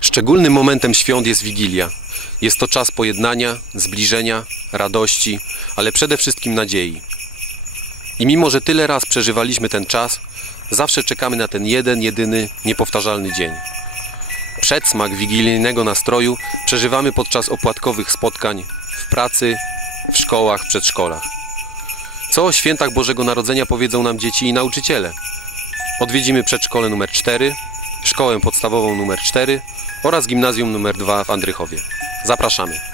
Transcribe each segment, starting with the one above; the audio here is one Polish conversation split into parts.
Szczególnym momentem świąt jest Wigilia. Jest to czas pojednania, zbliżenia, radości, ale przede wszystkim nadziei. I mimo, że tyle raz przeżywaliśmy ten czas, zawsze czekamy na ten jeden, jedyny, niepowtarzalny dzień. Przedsmak wigilijnego nastroju przeżywamy podczas opłatkowych spotkań w pracy, w szkołach, przedszkolach. Co o świętach Bożego Narodzenia powiedzą nam dzieci i nauczyciele? Odwiedzimy przedszkole numer 4, szkołę podstawową numer 4 oraz gimnazjum numer 2 w Andrychowie. Zapraszamy.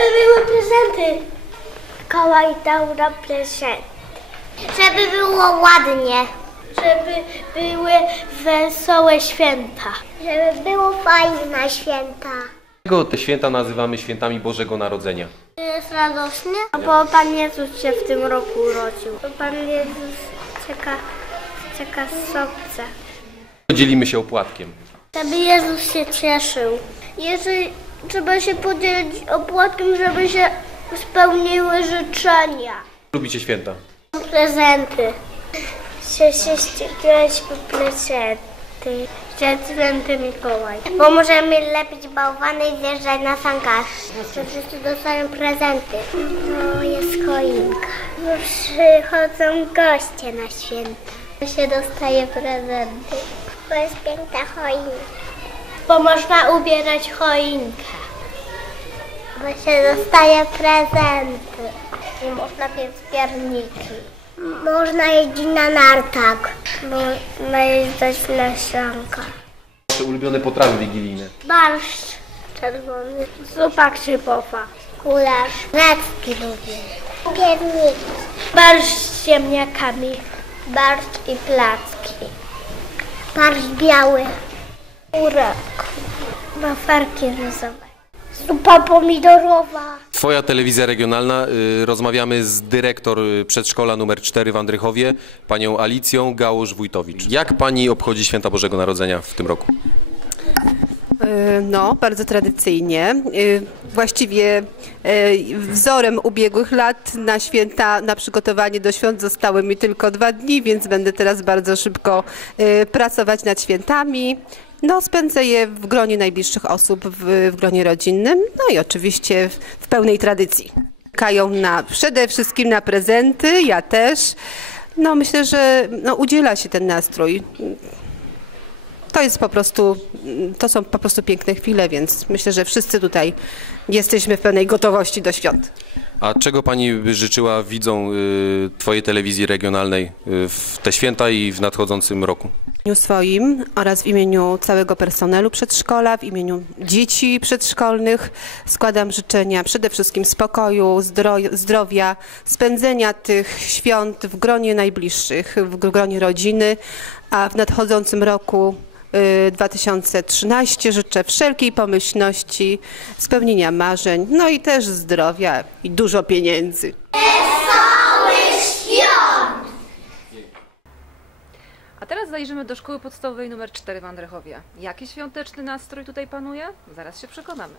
Żeby były prezenty. Kołaj dał nam prezent. Żeby było ładnie. Żeby były wesołe święta. Żeby było fajnie na święta. Dlaczego te święta nazywamy świętami Bożego Narodzenia? Jest radośnie, bo Pan Jezus się w tym roku urodził. Bo Pan Jezus czeka, czeka z sobce. Dzielimy się opłatkiem. Żeby Jezus się cieszył. Jeżeli trzeba się podzielić opłatkiem, żeby się spełniły życzenia. Lubicie święta? Prezenty. Się się ścigać po prezenty. Święty Mikołaj. Bo możemy lepić bałwany i zjeżdżać na sankach. Że wszyscy dostają prezenty. No jest choinka. Bo przychodzą goście na święta. Się dostaje prezenty. Bo jest piękna choinka. Bo można ubierać choinkę. Bo się dostaje prezenty. I można piec pierniki. Można jeździć na nartach. Można jeździć na sankach. Wasze ulubione potrawy wigilijne. Barszcz czerwony, zupa krzypowa, gulasz, recki lubię, pierniki, barszcz z ziemniakami, barszcz i placki, barszcz biały, urek, waferki ryżowe, zupa pomidorowa. Twoja telewizja regionalna. Y, rozmawiamy z dyrektor y, przedszkola numer 4 w Andrychowie, panią Alicją Gałusz-Wójtowicz. Jak pani obchodzi święta Bożego Narodzenia w tym roku? Y, No, bardzo tradycyjnie. Y, Właściwie y, wzorem ubiegłych lat na święta, na przygotowanie do świąt zostały mi tylko dwa dni, więc będę teraz bardzo szybko y, pracować nad świętami. No, spędzę je w gronie najbliższych osób, w, w gronie rodzinnym, no i oczywiście w, w pełnej tradycji. Czekają na, przede wszystkim na prezenty, ja też. No, myślę, że no, udziela się ten nastrój. To jest po prostu, to są po prostu piękne chwile, więc myślę, że wszyscy tutaj jesteśmy w pełnej gotowości do świąt. A czego pani by życzyła widzom y, twojej telewizji regionalnej y, w te święta i w nadchodzącym roku? Imieniu swoim oraz w imieniu całego personelu przedszkola, w imieniu dzieci przedszkolnych składam życzenia przede wszystkim spokoju, zdro- zdrowia, spędzenia tych świąt w gronie najbliższych, w gronie rodziny, a w nadchodzącym roku y, 2013 życzę wszelkiej pomyślności, spełnienia marzeń, no i też zdrowia i dużo pieniędzy. A teraz zajrzymy do szkoły podstawowej numer 4 w Andrychowie. Jaki świąteczny nastrój tutaj panuje? Zaraz się przekonamy.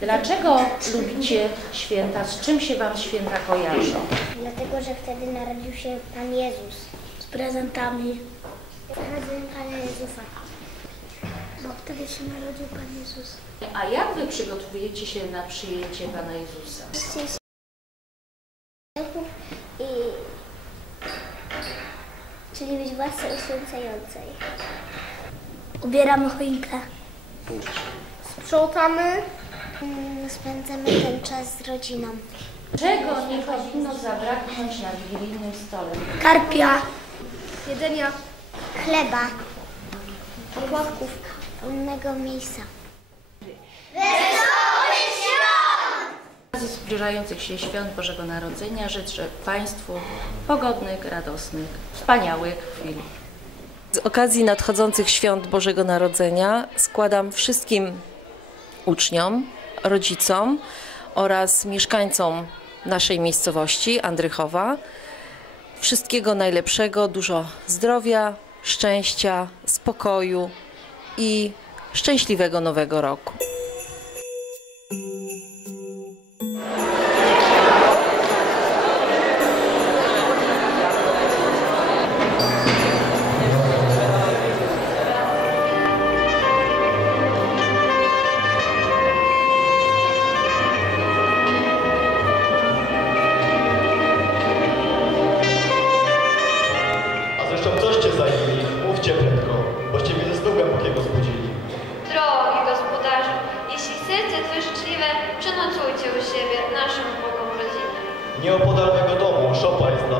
Dlaczego lubicie święta? Z czym się Wam święta kojarzą? Dlatego, że wtedy narodził się Pan Jezus. Z prezentami. Z narodzeniem Pana Jezusa. Bo wtedy się narodził Pan Jezus. A jak wy przygotowujecie się na przyjęcie Pana Jezusa? I... Czyli być własce uświęcającej. Ubieramy choinkę. Sprzątamy. Mm, Spędzamy ten czas z rodziną. Czego nie powinno zabraknąć na wigilijnym stole? Karpia. Jedzenia. Chleba. Opłatków. Innego miejsca. Z zbliżających się świąt Bożego Narodzenia życzę Państwu pogodnych, radosnych, wspaniałych chwil. Z okazji nadchodzących świąt Bożego Narodzenia składam wszystkim uczniom, rodzicom oraz mieszkańcom naszej miejscowości Andrychowa wszystkiego najlepszego, dużo zdrowia, szczęścia, spokoju i szczęśliwego nowego roku.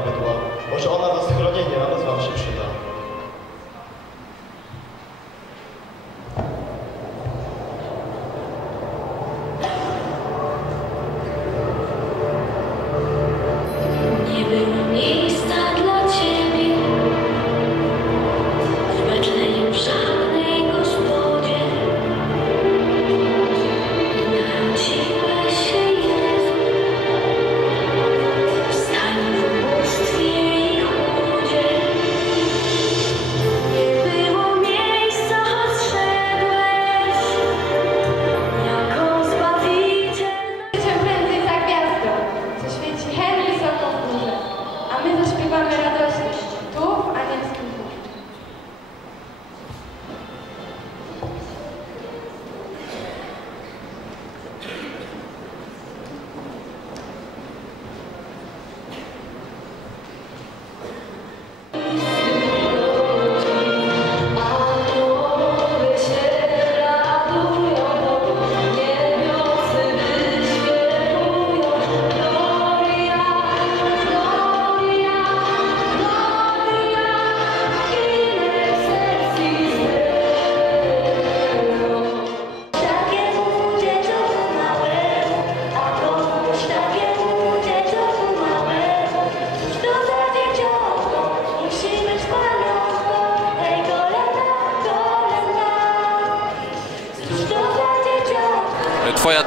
Bydła. Może ona na schronienie,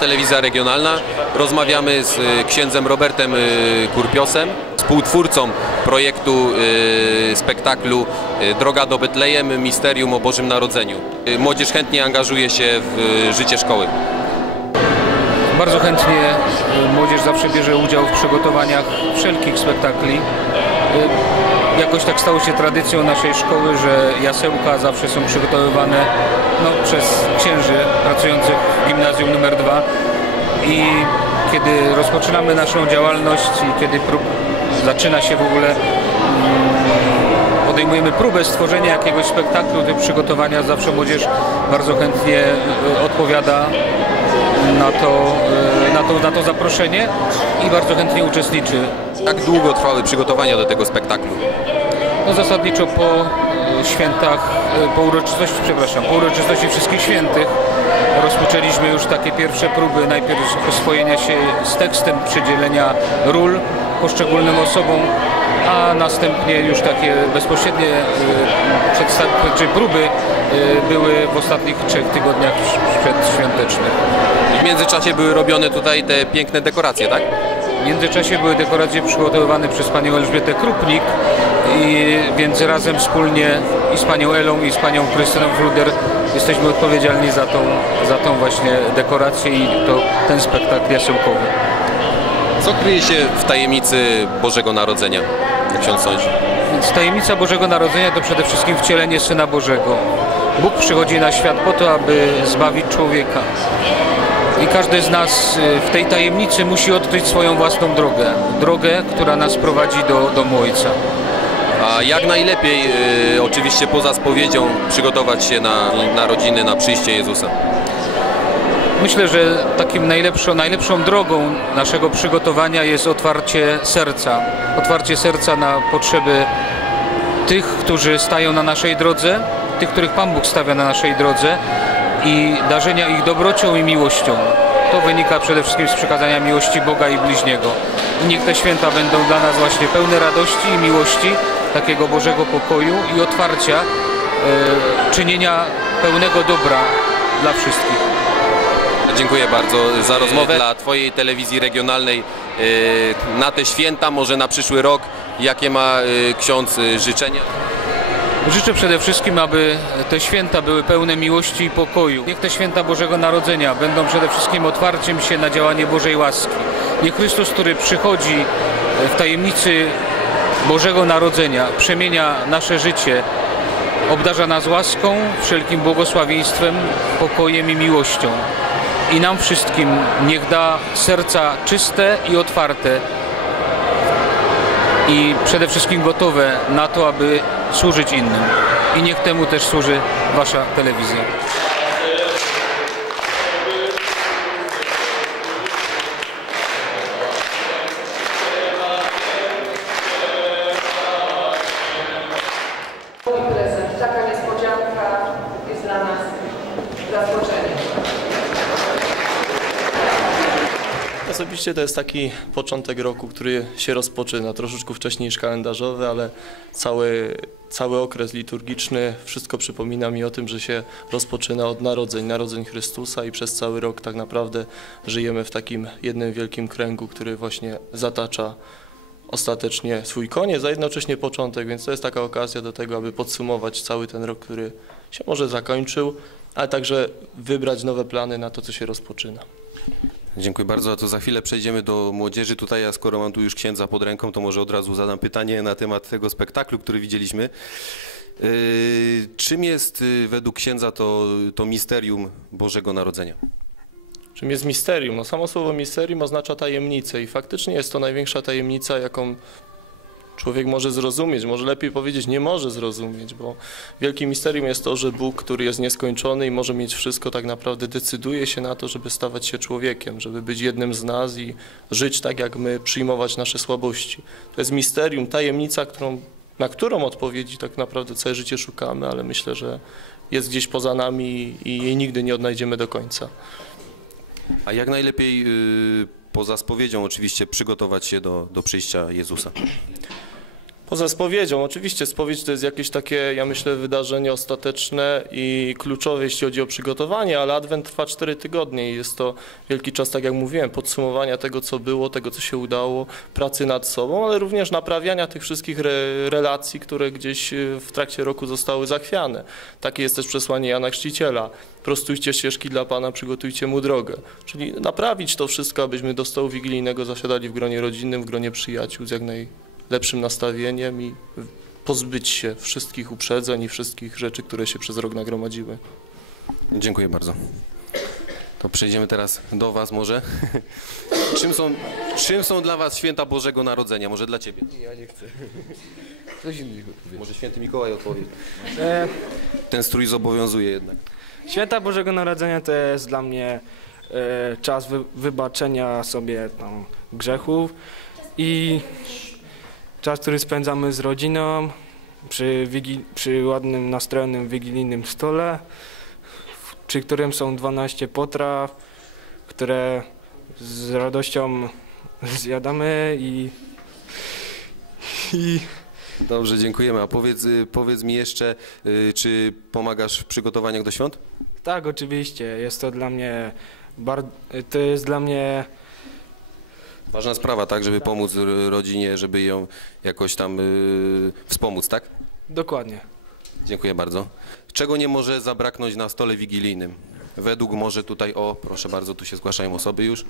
telewizja regionalna. Rozmawiamy z y, księdzem Robertem y, Kurpiosem, współtwórcą projektu y, spektaklu Droga do Betlejem, Misterium o Bożym Narodzeniu. Młodzież chętnie angażuje się w życie szkoły. Bardzo chętnie młodzież zawsze bierze udział w przygotowaniach wszelkich spektakli. Jakoś tak stało się tradycją naszej szkoły, że jasełka zawsze są przygotowywane no, przez księży pracujących w gimnazjum numer 2 i kiedy rozpoczynamy naszą działalność i kiedy prób zaczyna się w ogóle mm, podejmujemy próbę stworzenia jakiegoś spektaklu, te przygotowania zawsze młodzież bardzo chętnie y, odpowiada na to, y, na to, na to zaproszenie i bardzo chętnie uczestniczy. Jak długo trwały przygotowania do tego spektaklu? No zasadniczo po świętach, y, po uroczystości, przepraszam, po uroczystości Wszystkich Świętych rozpoczęliśmy już takie pierwsze próby, najpierw oswojenia się z tekstem, przydzielenia ról poszczególnym osobom, a następnie już takie bezpośrednie przedstaw- czy próby y, były w ostatnich trzech tygodniach przedświątecznych. W międzyczasie były robione tutaj te piękne dekoracje, tak? W międzyczasie były dekoracje przygotowywane przez panią Elżbietę Krupnik, i, więc razem wspólnie i z panią Elą i z panią Krystyną Fruder jesteśmy odpowiedzialni za tą, za tą właśnie dekorację i to, ten spektakl jasełkowy. Co kryje się w tajemnicy Bożego Narodzenia, jak ksiądz sądzi? Więc tajemnica Bożego Narodzenia to przede wszystkim wcielenie Syna Bożego. Bóg przychodzi na świat po to, aby zbawić człowieka. I każdy z nas y, w tej tajemnicy musi odkryć swoją własną drogę. Drogę, która nas prowadzi do domu Ojca. A jak najlepiej, y, oczywiście poza spowiedzią, przygotować się na narodziny, na przyjście Jezusa? Myślę, że takim najlepszą, najlepszą drogą naszego przygotowania jest otwarcie serca. Otwarcie serca na potrzeby tych, którzy stają na naszej drodze, tych, których Pan Bóg stawia na naszej drodze i darzenia ich dobrocią i miłością. To wynika przede wszystkim z przekazania miłości Boga i bliźniego. Niech te święta będą dla nas właśnie pełne radości i miłości, takiego Bożego pokoju i otwarcia, e, czynienia pełnego dobra dla wszystkich. Dziękuję bardzo za rozmowę. Dla Twojej telewizji regionalnej y, na te święta, może na przyszły rok, jakie ma y, ksiądz życzenia? Życzę przede wszystkim, aby te święta były pełne miłości i pokoju. Niech te święta Bożego Narodzenia będą przede wszystkim otwarciem się na działanie Bożej łaski. Niech Chrystus, który przychodzi w tajemnicy Bożego Narodzenia, przemienia nasze życie, obdarza nas łaską, wszelkim błogosławieństwem, pokojem i miłością. I nam wszystkim niech da serca czyste i otwarte i przede wszystkim gotowe na to, aby służyć innym. I niech temu też służy Wasza telewizja. To jest taki początek roku, który się rozpoczyna, troszeczkę wcześniej niż kalendarzowy, ale cały, cały okres liturgiczny, wszystko przypomina mi o tym, że się rozpoczyna od narodzeń, narodzeń Chrystusa i przez cały rok tak naprawdę żyjemy w takim jednym wielkim kręgu, który właśnie zatacza ostatecznie swój koniec, a jednocześnie początek, więc to jest taka okazja do tego, aby podsumować cały ten rok, który się może zakończył, ale także wybrać nowe plany na to, co się rozpoczyna. Dziękuję bardzo, a to za chwilę przejdziemy do młodzieży. Tutaj, a skoro mam tu już księdza pod ręką, to może od razu zadam pytanie na temat tego spektaklu, który widzieliśmy. Yy, czym jest yy, według księdza to, to misterium Bożego Narodzenia? Czym jest misterium? No samo słowo misterium oznacza tajemnicę i faktycznie jest to największa tajemnica, jaką człowiek może zrozumieć, może lepiej powiedzieć nie może zrozumieć, bo wielkim misterium jest to, że Bóg, który jest nieskończony i może mieć wszystko, tak naprawdę decyduje się na to, żeby stawać się człowiekiem, żeby być jednym z nas i żyć tak jak my, przyjmować nasze słabości. To jest misterium, tajemnica, którą, na którą odpowiedzi tak naprawdę całe życie szukamy, ale myślę, że jest gdzieś poza nami i jej nigdy nie odnajdziemy do końca. A jak najlepiej, yy, poza spowiedzią oczywiście, przygotować się do, do przyjścia Jezusa? Poza spowiedzią, oczywiście spowiedź to jest jakieś takie, ja myślę, wydarzenie ostateczne i kluczowe, jeśli chodzi o przygotowanie, ale Adwent trwa 4 tygodnie i jest to wielki czas, tak jak mówiłem, podsumowania tego, co było, tego, co się udało, pracy nad sobą, ale również naprawiania tych wszystkich re relacji, które gdzieś y, w trakcie roku zostały zachwiane. Takie jest też przesłanie Jana Chrzciciela. Prostujcie ścieżki dla Pana, przygotujcie Mu drogę. Czyli naprawić to wszystko, abyśmy do stołu wigilijnego zasiadali w gronie rodzinnym, w gronie przyjaciół z jak najlepszym nastawieniem i pozbyć się wszystkich uprzedzeń i wszystkich rzeczy, które się przez rok nagromadziły. Dziękuję bardzo. To przejdziemy teraz do Was może. czym, są, czym są dla Was święta Bożego Narodzenia? Może dla Ciebie? Ja nie chcę. Coś innego powiedz. Może święty Mikołaj odpowie. E, Ten strój zobowiązuje jednak. Święta Bożego Narodzenia to jest dla mnie e, czas wy, wybaczenia sobie tam grzechów i czas, który spędzamy z rodziną przy, przy ładnym, nastrojonym, wigilijnym stole, przy którym są 12 potraw, które z radością zjadamy i, i Dobrze, dziękujemy. A powiedz, y, powiedz mi jeszcze, y, czy pomagasz w przygotowaniach do świąt? Tak, oczywiście. Jest to dla mnie bar... to jest dla mnie Ważna sprawa, tak, żeby pomóc rodzinie, żeby ją jakoś tam y, wspomóc, tak? dokładnie. Dziękuję bardzo. Czego nie może zabraknąć na stole wigilijnym? Według może tutaj, o, proszę bardzo, tu się zgłaszają osoby już.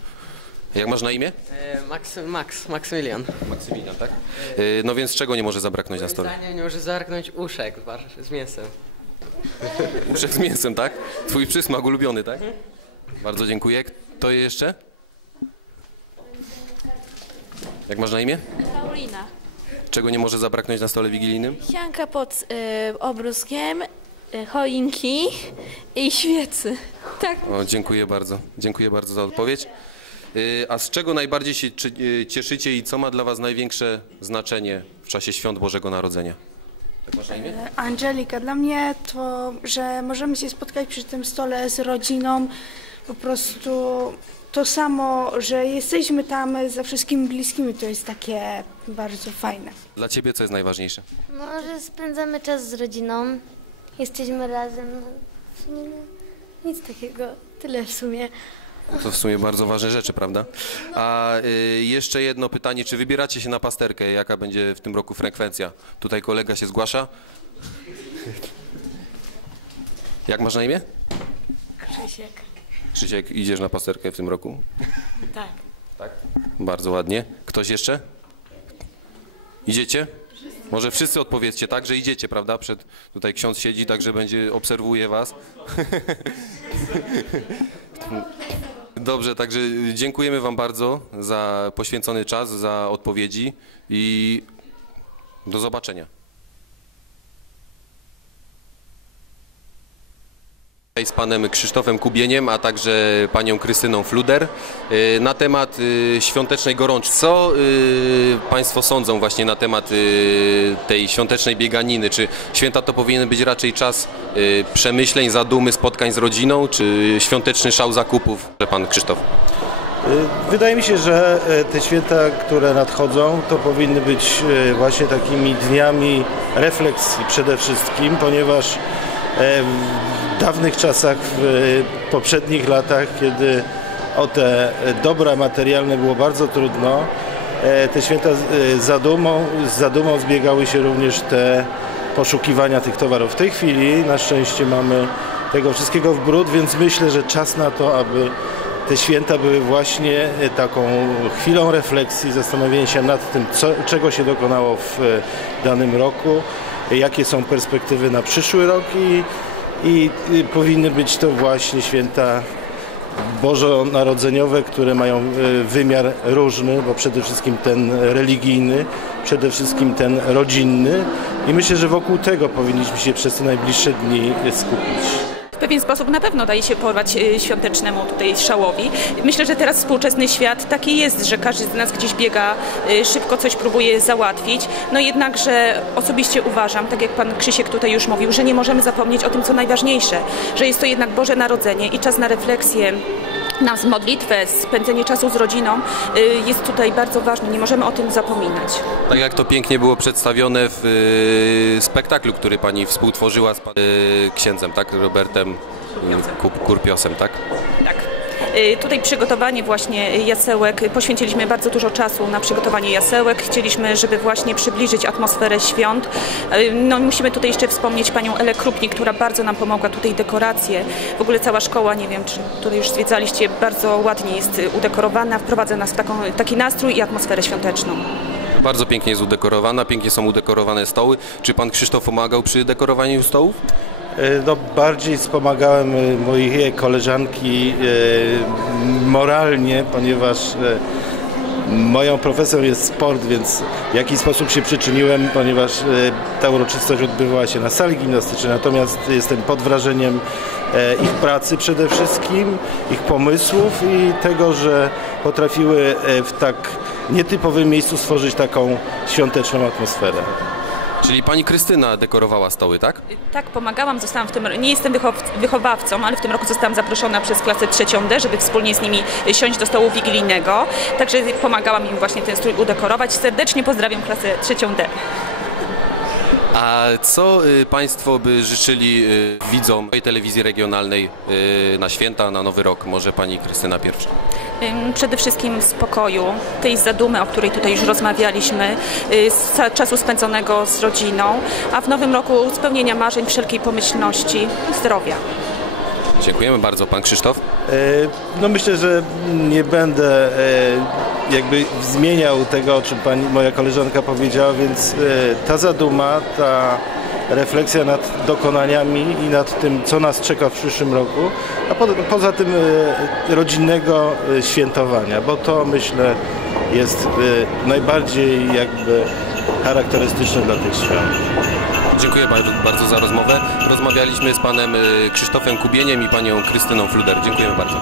Jak masz na imię? E, Max, Max, Maksymilian. Maksymilian, tak? Y, no więc czego nie może zabraknąć na stole? zdaniem nie może zarknąć uszek z, mięsem. Muszę z mięsem, tak? Twój przysmak ulubiony, tak? Bardzo dziękuję. Kto jeszcze? Jak masz na imię? Paulina. Czego nie może zabraknąć na stole wigilijnym? Sianka pod y, obruskiem, y, choinki i świecy. Tak. O, dziękuję bardzo. Dziękuję bardzo za odpowiedź. Y, A z czego najbardziej się czy- y, cieszycie i co ma dla Was największe znaczenie w czasie świąt Bożego Narodzenia? Jak masz na imię? Angelika, dla mnie to, że możemy się spotkać przy tym stole z rodziną, po prostu to samo, że jesteśmy tam ze wszystkimi bliskimi, to jest takie bardzo fajne. Dla Ciebie co jest najważniejsze? Może spędzamy czas z rodziną, jesteśmy razem. no, w sumie Nic takiego, tyle w sumie. No To w sumie bardzo ważne rzeczy, prawda? A y, jeszcze jedno pytanie, czy wybieracie się na pasterkę? Jaka będzie w tym roku frekwencja? Tutaj kolega się zgłasza. Jak masz na imię? Krzysiek. Krzysiek, idziesz na pasterkę w tym roku? Tak. Tak. Bardzo ładnie. Ktoś jeszcze? Idziecie? Może wszyscy odpowiedzcie, tak, że idziecie, prawda? Przed, tutaj ksiądz siedzi, także będzie, obserwuje was. Dobrze, także dziękujemy wam bardzo za poświęcony czas, za odpowiedzi i do zobaczenia. Z panem Krzysztofem Kubieniem, a także panią Krystyną Fluder y, na temat y, świątecznej gorączki. Co y, państwo sądzą właśnie na temat tej świątecznej bieganiny? Czy święta to powinien być raczej czas przemyśleń, zadumy, spotkań z rodziną, czy świąteczny szał zakupów? Pan Krzysztof. Wydaje mi się, że y, te święta, które nadchodzą, to powinny być y, właśnie takimi dniami refleksji przede wszystkim, ponieważ e, w dawnych czasach, w y, poprzednich latach, kiedy o te dobra materialne było bardzo trudno, e, te święta z- y, zadumą, z zadumą zbiegały się również te poszukiwania tych towarów. W tej chwili na szczęście mamy tego wszystkiego w bród, więc myślę, że czas na to, aby te święta były właśnie e, taką chwilą refleksji, zastanowienia się nad tym, co, czego się dokonało w e, danym roku, e, jakie są perspektywy na przyszły rok i, i, powinny być to właśnie święta bożonarodzeniowe, które mają e, wymiar różny, bo przede wszystkim ten religijny, przede wszystkim ten rodzinny i myślę, że wokół tego powinniśmy się przez te najbliższe dni skupić. Pewien sposób na pewno daje się porwać y, świątecznemu tutaj szałowi. Myślę, że teraz współczesny świat taki jest, że każdy z nas gdzieś biega, y, szybko coś próbuje załatwić. No jednakże osobiście uważam, tak jak pan Krzysiek tutaj już mówił, że nie możemy zapomnieć o tym, co najważniejsze, że jest to jednak Boże Narodzenie i czas na refleksję, na modlitwę, spędzenie czasu z rodziną y, jest tutaj bardzo ważny. Nie możemy o tym zapominać. Tak jak to pięknie było przedstawione w y, spektaklu, który pani współtworzyła z y, księdzem, tak? Robertem Kurpiosem, tak? Tak. Y, Tutaj przygotowanie właśnie jasełek, poświęciliśmy bardzo dużo czasu na przygotowanie jasełek. Chcieliśmy, żeby właśnie przybliżyć atmosferę świąt. Y, No, musimy tutaj jeszcze wspomnieć panią Elę Krupnik, która bardzo nam pomogła tutaj dekoracje. W ogóle cała szkoła, nie wiem, czy tutaj już zwiedzaliście, bardzo ładnie jest udekorowana, wprowadza nas w taką, taki nastrój i atmosferę świąteczną. Bardzo pięknie jest udekorowana, pięknie są udekorowane stoły. Czy pan Krzysztof pomagał przy dekorowaniu stołów? E, No, bardziej wspomagałem e, mojej koleżanki e, moralnie, ponieważ moją profesją jest sport, więc w jakiś sposób się przyczyniłem, ponieważ ta uroczystość odbywała się na sali gimnastycznej, natomiast jestem pod wrażeniem ich pracy przede wszystkim, ich pomysłów i tego, że potrafiły w tak nietypowym miejscu stworzyć taką świąteczną atmosferę. Czyli pani Krystyna dekorowała stoły, tak? Tak, pomagałam, zostałam w tym, nie jestem wychow, wychowawcą, ale w tym roku zostałam zaproszona przez klasę trzecią D, żeby wspólnie z nimi siąść do stołu wigilijnego. Także pomagałam im właśnie ten strój udekorować. Serdecznie pozdrawiam klasę trzecią D. A co y, państwo by życzyli y, widzom tej telewizji regionalnej y, na święta, na Nowy Rok? Może pani Krystyna pierwsza. Przede wszystkim spokoju, tej zadumy, o której tutaj już rozmawialiśmy, z czasu spędzonego z rodziną, a w nowym roku spełnienia marzeń, wszelkiej pomyślności, zdrowia. Dziękujemy bardzo. Pan Krzysztof? E, No myślę, że nie będę e, jakby zmieniał tego, o czym pani, moja koleżanka powiedziała, więc e, ta zaduma, ta refleksja nad dokonaniami i nad tym, co nas czeka w przyszłym roku, a po, poza tym rodzinnego świętowania, bo to myślę jest najbardziej jakby charakterystyczne dla tych świąt. Dziękuję bardzo, za rozmowę. Rozmawialiśmy z panem y, Krzysztofem Kubieniem i panią Krystyną Fluder. Dziękujemy bardzo.